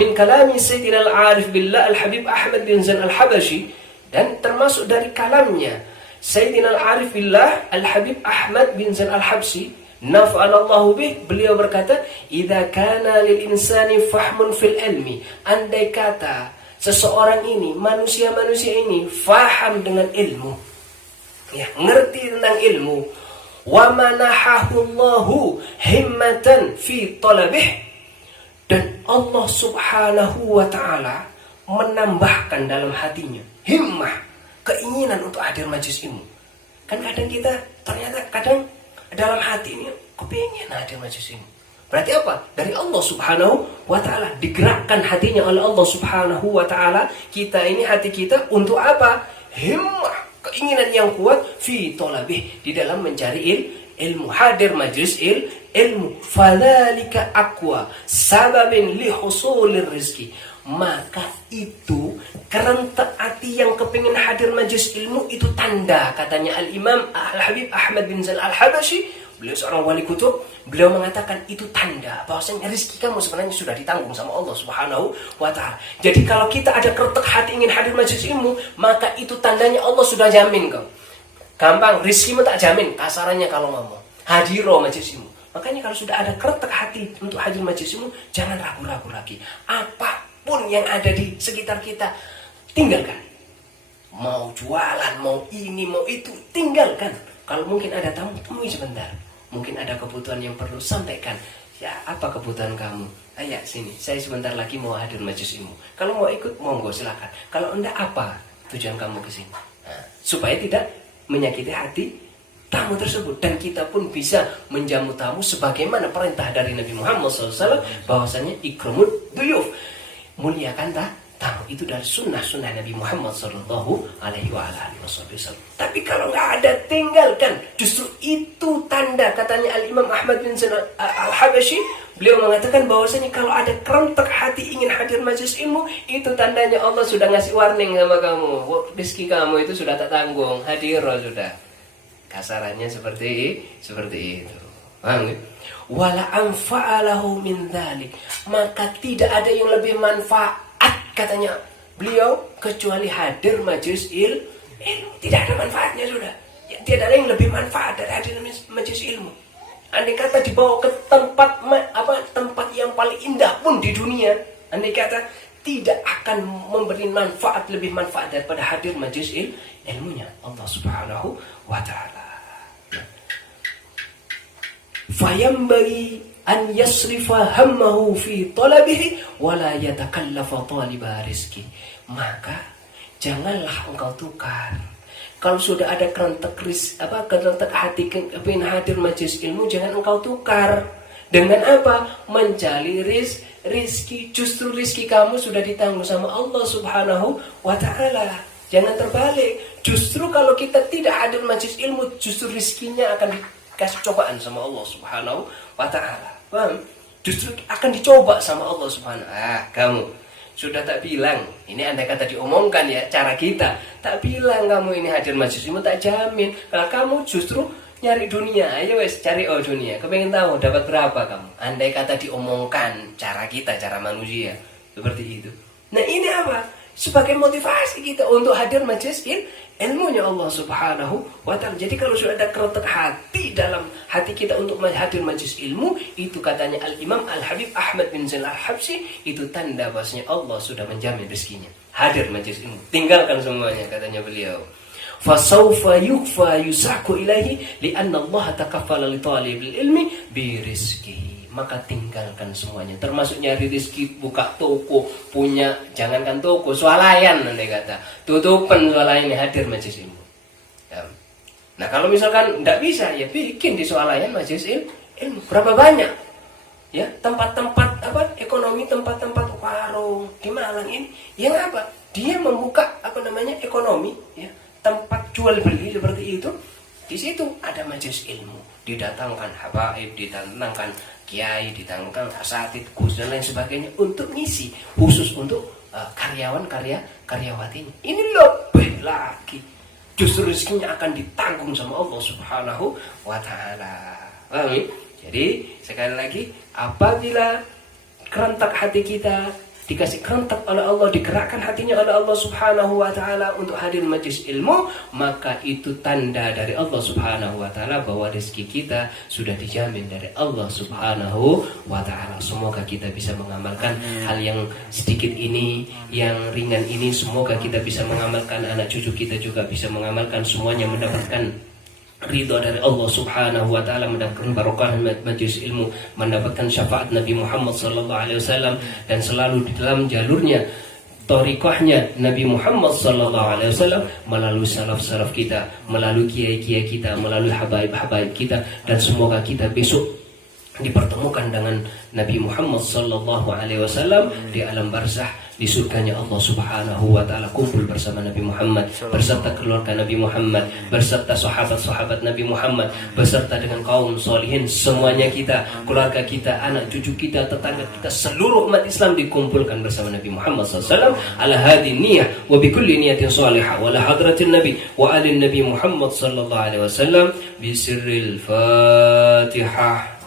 min kalami Sayyidina Al-Arif Billah Al-Habib Ahmad bin Zain Al-Habashi, dan termasuk dari kalamnya Sayyidina Al-Arif Billah Al-Habib Ahmad bin Zain Al-Habsyi, nafa'anallahu bih, beliau berkata, idza kana lil insani fahmun fil ilmi, andai kata seseorang ini, manusia ini faham dengan ilmu, ya, ngerti tentang ilmu, wa manahahu Allahu himmatan fi talabih, dan Allah Subhanahu wa taala menambahkan dalam hatinya himmah, keinginan untuk hadir majelis ilmu. Kan kadang kita ternyata dalam hati ini kepingin hadir majelis ilmu. Berarti apa? Dari Allah Subhanahu wa taala, digerakkan hatinya oleh Allah Subhanahu wa taala. Kita ini, hati kita untuk apa? Himmah, keinginan yang kuat fi talabih, di dalam mencari ilmu, hadir majelis ilmu. Fadzalika aqwa sababin li husulir rizki, maka itu kerentak hati yang kepingin hadir majelis ilmu, itu tanda, katanya Al-Imam Al-Habib Ahmad bin Zain Al-Habashi, beliau seorang wali kutub, beliau mengatakan itu tanda bahwasanya rezeki kamu sebenarnya sudah ditanggung sama Allah Subhanahu wa taala. Jadi kalau kita ada kerentak hati ingin hadir majelis ilmu, maka itu tandanya Allah sudah jamin kau. Gampang, rezekimu tak jamin, kasarannya kalau ngomong. Hadiro majelis ilmu. Makanya kalau sudah ada kerentak hati untuk hadir majelis ilmu, jangan ragu-ragu lagi. Apapun yang ada di sekitar kita, tinggalkan. Mau jualan, mau ini, mau itu, tinggalkan. Kalau mungkin ada tamu, temui sebentar. Mungkin ada kebutuhan yang perlu sampaikan. Ya, apa kebutuhan kamu? Ayo sini, saya sebentar lagi mau hadir majelis ilmu. Kalau mau ikut, monggo silakan. Kalau enggak, apa tujuan kamu ke sini? Nah, supaya tidak menyakiti hati tamu tersebut, dan kita pun bisa menjamu tamu sebagaimana perintah dari Nabi Muhammad SAW, bahwasanya ikramud duyuf, muliakan tamu, itu dari sunnah Nabi Muhammad Sallallahu Alaihi Wasallam. Tapi kalau nggak ada, tinggalkan. Justru itu tanda, katanya Al Imam Ahmad bin Zain Al Habashi, beliau mengatakan bahwasanya kalau ada kerentak hati ingin hadir majelis ilmu, itu tandanya Allah sudah ngasih warning sama kamu, rezeki kamu itu sudah tak tanggung, hadir sudah. Kasarannya seperti itu. Paham ya? Wala anfa'alahu min dzalik, maka tidak ada yang lebih manfaat, katanya beliau, kecuali hadir majelis ilmu. Tidak ada manfaatnya sudah. Ya, tidak ada yang lebih manfaat dari hadir majelis ilmu. Andai kata dibawa ke tempat yang paling indah pun di dunia, andai kata tidak akan memberi manfaat, lebih manfaat daripada hadir majelis ilmunya Allah Subhanahu wa taala. Fayambagi an yasrifa hammahu fi talabihi wala yatakallafa taliba rizki, maka janganlah engkau tukar. Kalau sudah ada kerentak hati ingin hadir majelis ilmu, jangan engkau tukar dengan apa? Mencari rizki. Justru rizki kamu sudah ditanggung sama Allah Subhanahu wa taala. Jangan terbalik. Justru kalau kita tidak hadir majelis ilmu, justru rizkinya akan dikasih cobaan sama Allah Subhanahu wa taala. Paham? Justru akan dicoba sama Allah Subhanahu. Kamu sudah tak bilang, ini andai kata diomongkan ya, cara kita tak bilang kamu ini hadir majelis ilmu, tak jamin. Kalau kamu justru nyari dunia, ayo wes cari dunia. Kepengen tahu dapat berapa kamu? Andai kata diomongkan cara kita, cara manusia seperti itu. Nah ini apa? Sebagai motivasi kita untuk hadir majelis ilmunya Allah Subhanahu wa ta'ala. Jadi kalau sudah ada kerentak hati dalam hati kita untuk hadir majelis ilmu, itu katanya Al-Imam Al-Habib Ahmad bin Zain Al-Habsyi, itu tanda bahwasanya Allah sudah menjamin rezekinya. Hadir majelis ilmu, tinggalkan semuanya, katanya beliau. Fasawfa yukfa yusaku ilahi lianna Allah takaffala li talibil ilmi bi rizki. Maka tinggalkan semuanya, termasuk nyari rezeki, buka toko, punya, jangankan toko, swalayan nanti kata, tutupan swalayan ini, hadir majelis ilmu. Ya. Nah kalau misalkan tidak bisa, ya bikin di swalayan majelis ilmu. Berapa banyak? Ya tempat-tempat ekonomi, tempat-tempat warung di Malang ini, yang apa? Dia membuka ekonomi, ya, tempat jual beli seperti itu. Di situ ada majelis ilmu, didatangkan habaib, didatangkan kiai, didatangkan asatid, gus dan lain sebagainya untuk ngisi, khusus untuk karyawatinya. Ini lebih lagi, justru rezekinya akan ditanggung sama Allah Subhanahu wa taala. Jadi sekali lagi, apabila kerentak hati kita dikasih kerentak oleh Allah, digerakkan hatinya oleh Allah Subhanahu wa taala untuk hadir majlis ilmu, maka itu tanda dari Allah Subhanahu wa taala bahwa rezeki kita sudah dijamin dari Allah Subhanahu wa taala. Semoga kita bisa mengamalkan hal yang sedikit ini, yang ringan ini, semoga kita bisa mengamalkan, anak cucu kita juga bisa mengamalkan, semuanya mendapatkan ridha dari Allah Subhanahu wa taala, mendapatkan barokah majelis ilmu, mendapatkan syafaat Nabi Muhammad sallallahu alaihi wasallam, dan selalu di dalam jalurnya thariqahnya Nabi Muhammad sallallahu alaihi wasallam, melalui salaf-salaf kita, melalui kiai-kiai kita, melalui habaib-habaib kita, dan semoga kita besok dipertemukan dengan Nabi Muhammad sallallahu alaihi wasallam di alam barzakh, di surganya Allah Subhanahu wa taala, kumpul bersama Nabi Muhammad, beserta keluarga Nabi Muhammad, beserta sahabat-sahabat Nabi Muhammad, beserta dengan kaum solihin, semuanya kita, keluarga kita, anak cucu kita, tetangga kita, seluruh umat Islam dikumpulkan bersama Nabi Muhammad SAW ala hadhi niyah wa bi kulli niyatin salihah wa la hadratin nabi wa alin Nabi Muhammad sallallahu alaihi wasallam bi sirril Fatihah.